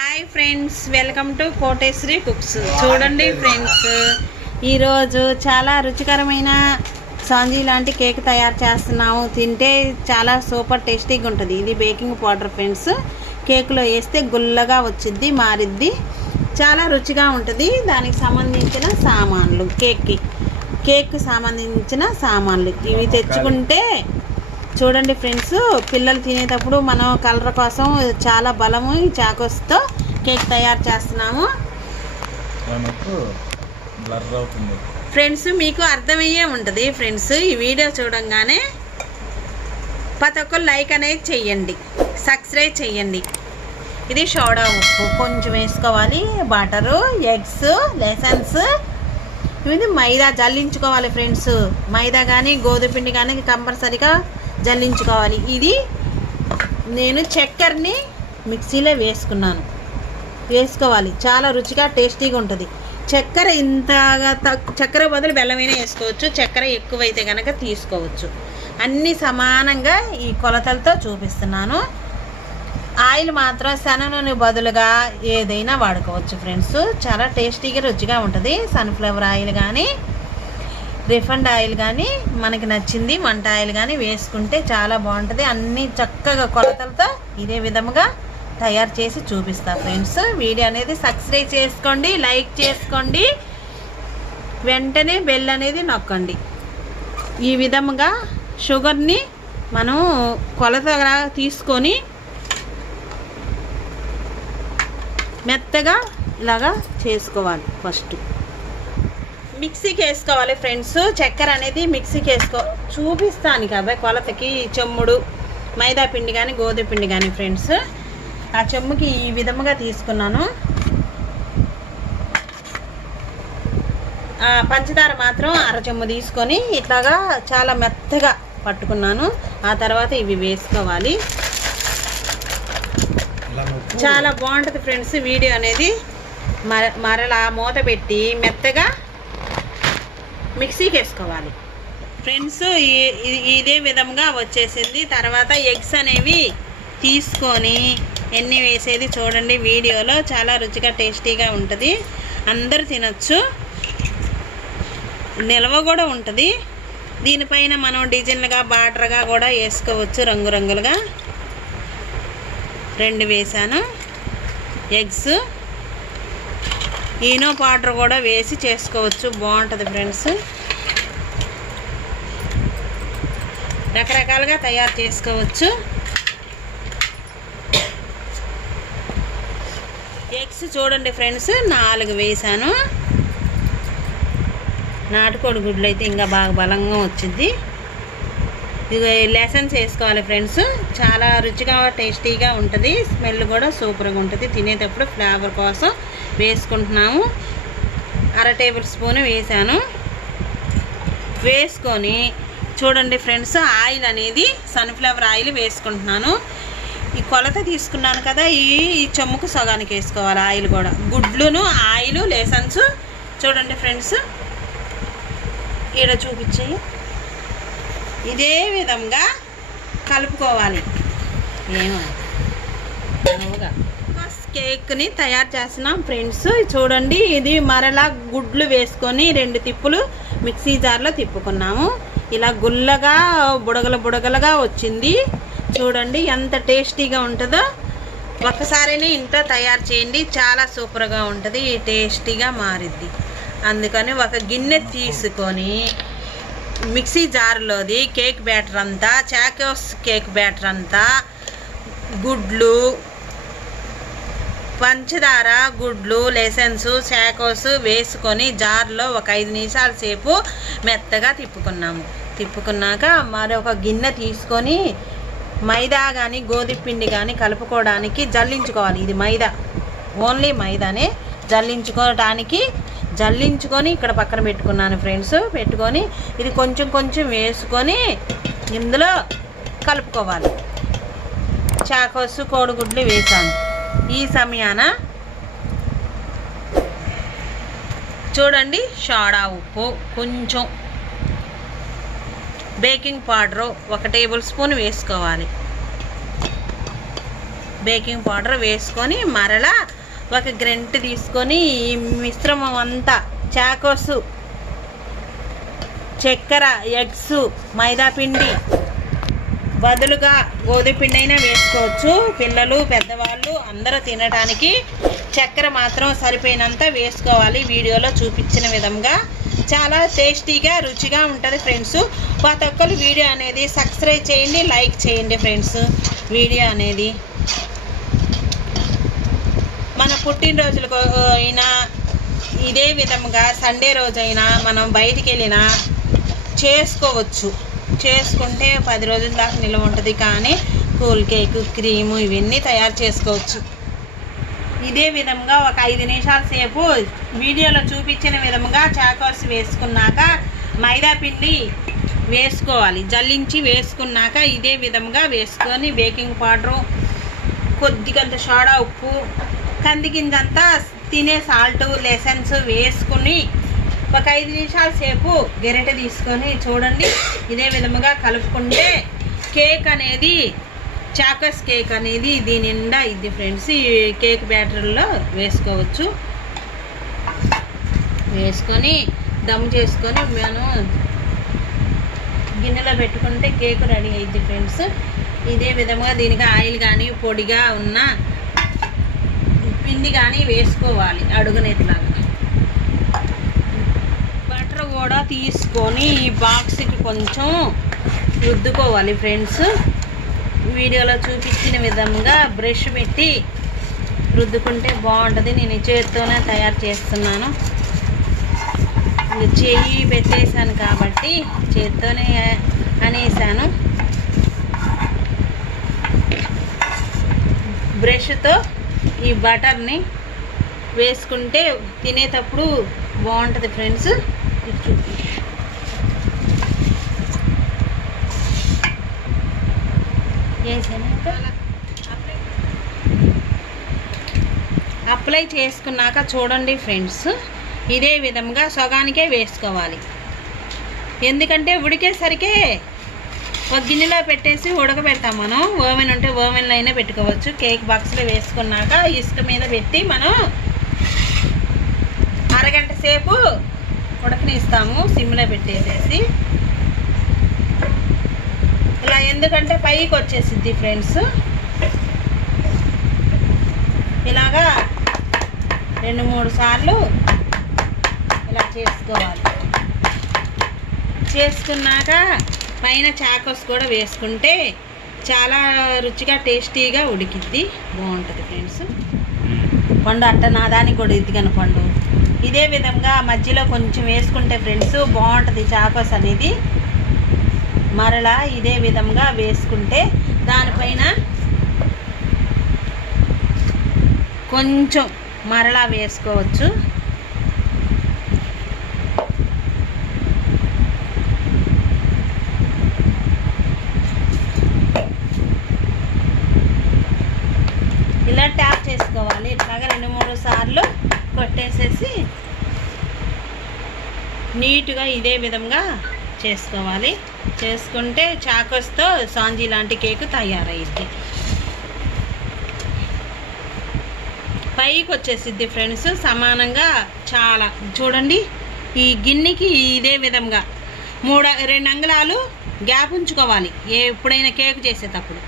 Hi friends, welcome to Koteswari cooks. చూడండి friends, ఈరోజు చాలా రుచికరమైన సాంజీ లాంటి కేక్ తయారు చేస్తున్నాము. తింటే చాలా సూపర్ టేస్టీగా ఉంటుంది. ఇది బేకింగ్ పౌడర్ ఫ్రెండ్స్. కేకులో వేస్తే గుల్లగా వచ్చిద్ది, మారిద్ది, చాలా రుచిగా ఉంటుంది. దానికి సంబంధించిన సామాన్లు, కేక్కి సంబంధించిన సామాన్లు ఇవి తెచ్చుకుంటే చూడండి ఫ్రెండ్స్, పిల్లలు తినేటప్పుడు మనం కలర్ కోసం చాలా బలము ఈ చాకోస్తో కేక్ తయారు చేస్తున్నాము ఫ్రెండ్స్. మీకు అర్థమయ్యే ఉంటుంది ఫ్రెండ్స్. ఈ వీడియో చూడంగానే ప్రతి ఒక్కరు లైక్ అనేది చెయ్యండి, సబ్స్క్రైబ్ చెయ్యండి. ఇది సోడా ఉప్పు కొంచెం వేసుకోవాలి, బటరు, ఎగ్స్, లెసన్స్, ఇది మైదా జల్లించుకోవాలి ఫ్రెండ్స్. మైదా కానీ గోధుమ పిండి కానీ కంపల్సరీగా జల్లించుకోవాలి. ఇది నేను చక్కెరని మిక్సీలో వేసుకోవాలి, చాలా రుచిగా టేస్టీగా ఉంటుంది. చక్కెర ఇంతగా చక్కెర బదులు బెల్లమైనా వేసుకోవచ్చు, చక్కెర ఎక్కువైతే కనుక తీసుకోవచ్చు. అన్నీ సమానంగా ఈ కొలతలతో చూపిస్తున్నాను. ఆయిల్ మాత్రం శనగ నూనె బదులుగా ఏదైనా వాడుకోవచ్చు ఫ్రెండ్స్. చాలా టేస్టీగా రుచిగా ఉంటుంది. సన్ఫ్లవర్ ఆయిల్ కానీ రిఫైండ్ ఆయిల్ కానీ మనకి నచ్చింది వంట ఆయిల్ కానీ వేసుకుంటే చాలా బాగుంటుంది. అన్నీ చక్కగా కొలతలతో ఇదే విధముగా తయారు చేసి చూపిస్తా ఫ్రెండ్స్. వీడియో అనేది సబ్స్క్రైబ్ చేసుకోండి, లైక్ చేసుకోండి, వెంటనే బెల్ అనేది నొక్కండి. ఈ విధముగా షుగర్ని మనం కొలతగా తీసుకొని మెత్తగా ఇలాగా చేసుకోవాలి. ఫస్ట్ మిక్సీకి వేసుకోవాలి ఫ్రెండ్స్. చక్కెర అనేది మిక్సీకి చూపిస్తాను కాబట్టి కొలతకి చెమ్ముడు మైదా పిండి కానీ గోధుమ పిండి కానీ ఫ్రెండ్స్. ఆ చెమ్ముకి ఈ విధముగా తీసుకున్నాను. పంచదార మాత్రం అరచెమ్ము తీసుకొని ఇట్లాగా చాలా మెత్తగా పట్టుకున్నాను. ఆ తర్వాత ఇవి వేసుకోవాలి. చాలా బాగుంటుంది ఫ్రెండ్స్. వీడియో అనేది మరలా మూత పెట్టి మెత్తగా మిక్సీకి వేసుకోవాలి ఫ్రెండ్స్. ఇదే విధంగా వచ్చేసింది. తర్వాత ఎగ్స్ అనేవి తీసుకొని ఎన్ని వేసేది చూడండి వీడియోలో. చాలా రుచిగా టేస్టీగా ఉంటుంది, అందరూ తినొచ్చు, నిల్వ కూడా ఉంటుంది. దీనిపైన మనం డిజైన్లుగా బార్డర్గా కూడా వేసుకోవచ్చు, రంగురంగులుగా. 2 వేసాను ఎగ్స్. ఈనో పౌడర్ కూడా వేసి చేసుకోవచ్చు, బాగుంటుంది ఫ్రెండ్స్. రకరకాలుగా తయారు చేసుకోవచ్చు. ఎగ్స్ చూడండి ఫ్రెండ్స్, 4 వేసాను. నాటుకోడి గుడ్లు అయితే ఇంకా బాగా బలంగా వచ్చింది. ఇది లెసన్స్ వేసుకోవాలి ఫ్రెండ్స్. చాలా రుచిగా టేస్టీగా ఉంటుంది, స్మెల్ కూడా సూపర్గా ఉంటుంది. తినేటప్పుడు ఫ్లేవర్ కోసం వేసుకుంటున్నాము. 1/2 టేబుల్ స్పూన్ వేసాను. వేసుకొని చూడండి ఫ్రెండ్స్, ఆయిల్ అనేది సన్ఫ్లవర్ ఆయిల్ వేసుకుంటున్నాను. ఈ కొలత తీసుకున్నాను కదా, ఈ చెమ్ముకు సగానికి వేసుకోవాలి ఆయిల్ కూడా. గుడ్లును ఆయిల్ లెసన్స్ చూడండి ఫ్రెండ్స్, ఈడ చూపించేయి. ఇదే విధంగా కలుపుకోవాలి. కేక్ని తయారు చేస్తున్నాం ఫ్రెండ్స్. చూడండి, ఇది మరలా గుడ్లు వేసుకొని 2 తిప్పులు మిక్సీ జార్లో తిప్పుకున్నాము. ఇలా గుల్లగా బుడగలుగా వచ్చింది. చూడండి ఎంత టేస్టీగా ఉంటుందో. ఒక్కసారినే ఇంట్లో తయారు చేయండి, చాలా సూపర్గా ఉంటుంది, టేస్టీగా మారిద్ది. అందుకని ఒక గిన్నె తీసుకొని మిక్సీ జార్లోది కేక్ బ్యాటర్ అంతా, చాకోస్ కేక్ బ్యాటర్ అంతా, గుడ్లు, పంచదార, గుడ్లు, లెసన్స్, చాకోస్ వేసుకొని జార్లో ఒక 5 నిమిషాల సేపు మెత్తగా తిప్పుకున్నాక మరొక గిన్నె తీసుకొని మైదా కానీ గోధుమ పిండి కానీ కలుపుకోవడానికి జల్లించుకోవాలి. ఇది మైదా, ఓన్లీ మైదానే. జల్లించుకొని ఇక్కడ పక్కన పెట్టుకున్నాను ఫ్రెండ్స్. పెట్టుకొని ఇది కొంచెం వేసుకొని ఇందులో కలుపుకోవాలి. చాకోస్, కోడిగుడ్లు వేసాను. ఈ సమయాన చూడండి, సోడా ఉప్పు, కొంచెం బేకింగ్ పౌడరు 1 టేబుల్ స్పూన్ వేసుకోవాలి. బేకింగ్ పౌడర్ వేసుకొని మరలా ఒక గరిటె తీసుకొని ఈ మిశ్రమం అంతా చాకోసు, చక్కెర, ఎగ్స్, మైదా పిండి బదులుగా గోధుమ పిండి అయినా వేసుకోవచ్చు. పిల్లలు పెద్దవాళ్ళు అందరూ తినడానికి చక్కెర మాత్రం సరిపోయినంత వేసుకోవాలి. వీడియోలో చూపించిన విధంగా చాలా టేస్టీగా రుచిగా ఉంటుంది ఫ్రెండ్స్. ప్రతి ఒక్కరు వీడియో అనేది సబ్స్క్రైబ్ చేయండి, లైక్ చేయండి ఫ్రెండ్స్. వీడియో అనేది మన పుట్టినరోజులకు అయినా ఇదే విధంగా సండే రోజైనా మనం బయటికి వెళ్ళినా చేసుకోవచ్చు. చేసుకుంటే 10 రోజుల దాకా నిల్వ ఉంటుంది. కానీ కూల్ కేక్, క్రీము ఇవన్నీ తయారు చేసుకోవచ్చు. ఇదే విధంగా ఒక 5 నిమిషాల సేపు వీడియోలో చూపించిన విధంగా చాకోస్ వేసుకున్నాక మైదా పిండి వేసుకోవాలి. జల్లించి వేసుకున్నాక ఇదే విధంగా వేసుకొని బేకింగ్ పౌడరు, కొద్దిగంత సోడా ఉప్పు, కందిగింజంతా తినే సాల్ట్, లెసన్స్ వేసుకుని ఒక 5 నిమిషాల సేపు గరిటె తీసుకొని చూడండి ఇదే విధముగా కలుపుకుంటే కేక్ అనేది, చాకోస్ కేక్ అనేది దీని నిండా ఇది ఫ్రెండ్స్. ఈ కేక్ బ్యాటర్లో వేసుకోవచ్చు. వేసుకొని దమ్ చేసుకొని మనం గిన్నెలో పెట్టుకుంటే కేక్ రెడీ అయింది ఫ్రెండ్స్. ఇదే విధంగా దీనికి ఆయిల్ కానీ పొడిగా ఉన్న పిండి కానీ వేసుకోవాలి అడుగునేట్లాగా. బటర్ కూడా తీసుకొని ఈ బాక్స్కి కొంచెం రుద్దుకోవాలి ఫ్రెండ్స్. వీడియోలో చూపించిన విధంగా బ్రష్ పెట్టి రుద్దుకుంటే బాగుంటుంది. నేను చేతితోనే తయారు చేస్తున్నాను. చెయ్యి పెట్టేశాను కాబట్టి చేతితోనే అనేసాను. బ్రష్తో ఈ బటర్ని వేసుకుంటే తినేటప్పుడు బాగుంటుంది ఫ్రెండ్స్. అప్లై చేసుకున్నాక చూడండి ఫ్రెండ్స్ ఇదే విధంగా సగానికే వేసుకోవాలి. ఎందుకంటే ఉడికేసరికి ఒక గిన్నెలో పెట్టేసి ఉడకబెడతాం. మనం ఓవెన్ ఉంటే ఓవెన్లో అయినా పెట్టుకోవచ్చు. కేక్ బాక్స్లో వేసుకున్నాక ఇసుక మీద పెట్టి మనం అరగంట సేపు ఉడకనిస్తాము సిమ్లో పెట్టేసేసి. ఇలా ఎందుకంటే పైకి వచ్చేసిద్ది ఫ్రెండ్స్. ఇలాగా 2-3 సార్లు ఇలా చేసుకోవాలి. చేసుకున్నాక పైన చాకోస్ కూడా వేసుకుంటే చాలా రుచిగా టేస్టీగా ఉడికిద్ది, బాగుంటుంది ఫ్రెండ్స్. పండు అట్ట నాదానికి కూడా ఇదిగన పండు ఇదే విధంగా మధ్యలో కొంచెం వేసుకుంటే ఫ్రెండ్స్ బాగుంటుంది చాకోస్ అనేది. మరలా ఇదే విధంగా వేసుకుంటే దానిపైన కొంచెం మరలా వేసుకోవచ్చు. ఇలా ట్యాప్ చేసుకోవాలి. ఇట్లాగా 2-3 సార్లు కొట్టేసేసి నీట్గా ఇదే విధంగా చేసుకోవాలి. చేసుకుంటే చాకోస్తో సాంజీ లాంటి కేక్ తయారయ్యిద్ది. పైకి వచ్చేసిద్ది ఫ్రెండ్స్ సమానంగా. చాలా చూడండి ఈ గిన్నెకి ఇదే విధంగా 2 అంగుళాలు గ్యాప్ ఉంచుకోవాలి ఎప్పుడైనా కేక్ చేసేటప్పుడు.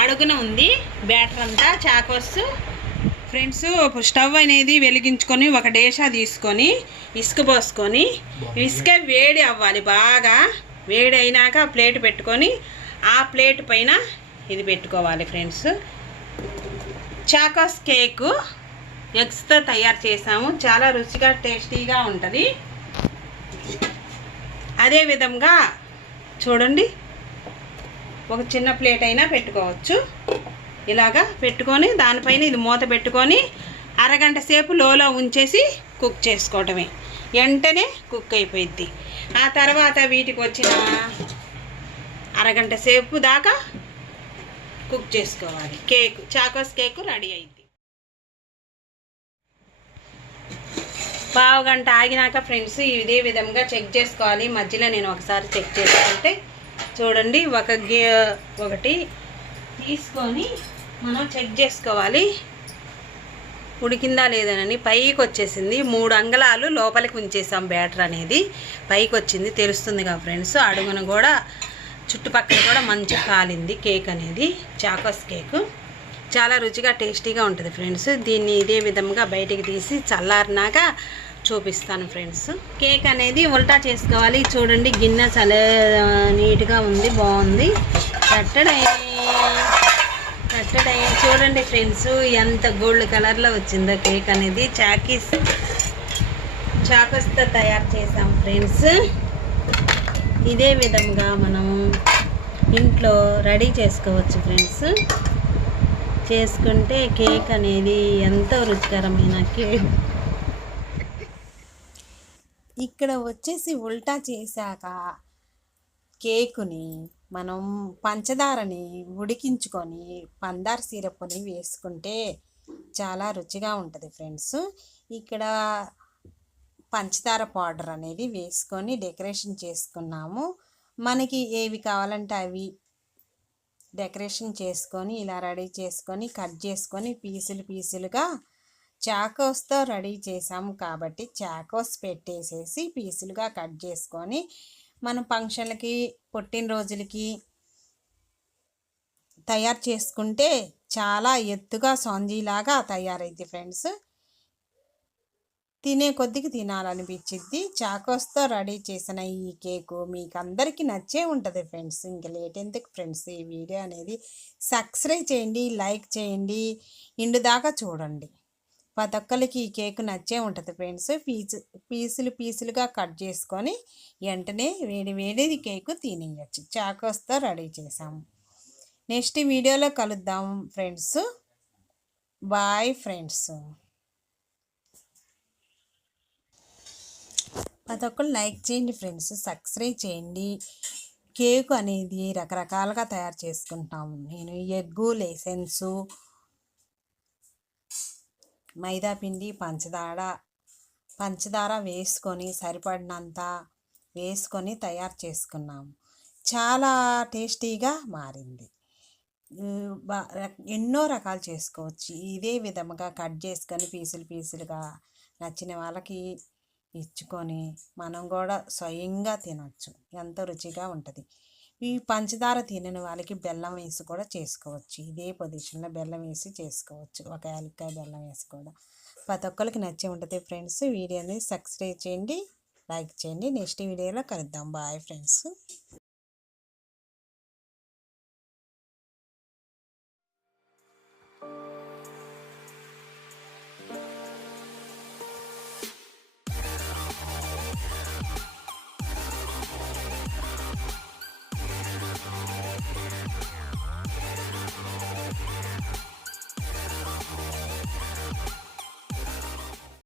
అడుగున ఉంది బ్యాటర్ అంతా చాకోస్ ఫ్రెండ్స్. స్టవ్ అనేది వెలిగించుకొని ఒక డేషా తీసుకొని ఇసుక పోసుకొని ఇసుక వేడి అవ్వాలి. బాగా వేడి అయినాక ప్లేట్ పెట్టుకొని ఆ ప్లేట్ పైన ఇది పెట్టుకోవాలి ఫ్రెండ్స్. చాకోస్ కేకు ఎగ్స్తో తయారు చేసాము. చాలా రుచిగా టేస్టీగా ఉంటుంది. అదే విధంగా చూడండి ఒక చిన్న ప్లేట్ అయినా పెట్టుకోవచ్చు. ఇలాగా పెట్టుకొని దానిపైన ఇది మూత పెట్టుకొని అరగంట సేపు లోలో ఉంచేసి కుక్ చేసుకోవటమే. వెంటనే కుక్ అయిపోయిద్ది. ఆ తర్వాత వీటికి వచ్చిన అరగంట సేపు దాకా కుక్ చేసుకోవాలి. కేక్ చాకోస్ కేకు రెడీ అయింది. పావు గంట ఆగినాక ఫ్రెండ్స్ ఇదే విధంగా చెక్ చేసుకోవాలి. మధ్యలో నేను ఒకసారి చెక్ చేసుకుంటే చూడండి ఒకటి తీసుకొని మనం చెక్ చేసుకోవాలి ఉడికిందా లేదనని. పైకి వచ్చేసింది, 3 అంగళాలు లోపలికి ఉంచేసాం. బ్యాటర్ అనేది పైకి వచ్చింది, తెలుస్తుందిగా ఫ్రెండ్స్. అడుగున కూడా చుట్టుపక్కల కూడా మంచిగా కాలింది కేక్ అనేది. చాకోస్ కేక్ చాలా రుచిగా టేస్టీగా ఉంటుంది ఫ్రెండ్స్. దీన్ని ఇదే విధంగా బయటికి తీసి చల్లారినాక చూపిస్తాను ఫ్రెండ్స్. కేక్ అనేది ఉల్టా చేసుకోవాలి. చూడండి గిన్నె చాలా నీట్గా ఉంది, బాగుంది. కట్టడే చూడండి ఫ్రెండ్స్ ఎంత గోల్డ్ కలర్లో వచ్చిందో కేక్ అనేది. చాకోస్తో తయారు చేసాం ఫ్రెండ్స్. ఇదే విధంగా మనం ఇంట్లో రెడీ చేసుకోవచ్చు ఫ్రెండ్స్. చేసుకుంటే కేక్ అనేది ఎంతో రుచికరమైన కేక్. ఇక్కడ వచ్చేసి ఉల్టా చేశాక కేకుని మనం పంచదారని ఉడికించుకొని పందార్ సిరప్ని వేసుకుంటే చాలా రుచిగా ఉంటుంది ఫ్రెండ్స్. ఇక్కడ పంచదార పౌడర్ అనేది వేసుకొని డెకరేషన్ చేసుకున్నాము. మనకి ఏవి కావాలంటే అవి డెకరేషన్ చేసుకొని ఇలా రెడీ చేసుకొని కట్ చేసుకొని పీసులుగా చాకోస్తో రెడీ చేసాము కాబట్టి చాకోస్ పెట్టేసేసి పీసులుగా కట్ చేసుకొని మనం ఫంక్షన్లకి పుట్టినరోజులకి తయారు చేసుకుంటే చాలా ఎత్తుగా స్పాంజీలాగా తయారైంది ఫ్రెండ్స్. తినే కొద్దికి తినాలనిపించింది. చాకోస్తో రెడీ చేసిన ఈ కేకు మీకు అందరికీ నచ్చే ఉంటుంది ఫ్రెండ్స్. ఇంకా లేట్ ఎందుకు ఫ్రెండ్స్, ఈ వీడియో అనేది సబ్స్క్రైబ్ చేయండి, లైక్ చేయండి, ఇండు దాకా చూడండి. ప్రతి ఒక్కరికి ఈ కేకు నచ్చే ఉంటుంది ఫ్రెండ్స్. పీసులుగా కట్ చేసుకొని వెంటనే వేడి కేకు తినేయచ్చు. చాకోస్తో రెడీ చేసాము. నెక్స్ట్ వీడియోలో కలుద్దాం ఫ్రెండ్స్. Bye friends. ప్రతి ఒక్కరు లైక్ చేయండి ఫ్రెండ్స్, సబ్స్క్రైబ్ చేయండి. కేకు అనేది రకరకాలుగా తయారు చేసుకుంటాము. నేను ఎగ్గు, లెసెన్సు, మైదా పిండి, పంచదార వేసుకొని సరిపడినంత వేసుకొని తయారు చేసుకున్నాము. చాలా టేస్టీగా మారింది. ఎన్నో రకాలు చేసుకోవచ్చు. ఇదే విధముగా కట్ చేసుకొని పీసులుగా నచ్చిన వాళ్ళకి ఇచ్చుకొని మనం కూడా స్వయంగా తినచ్చు. ఎంతో రుచిగా ఉంటుంది. ఈ పంచదార తినని వాళ్ళకి బెల్లం వేసి కూడా చేసుకోవచ్చు. ఇదే పొజిషన్లో బెల్లం వేసి చేసుకోవచ్చు. ఒక యాలక్కాయ బెల్లం వేసి కూడా ప్రతి ఒక్కరికి నచ్చి ఉంటుంది ఫ్రెండ్స్. వీడియోని సబ్స్క్రైబ్ చేయండి, లైక్ చేయండి. నెక్స్ట్ వీడియోలో కలుద్దాం. Bye friends.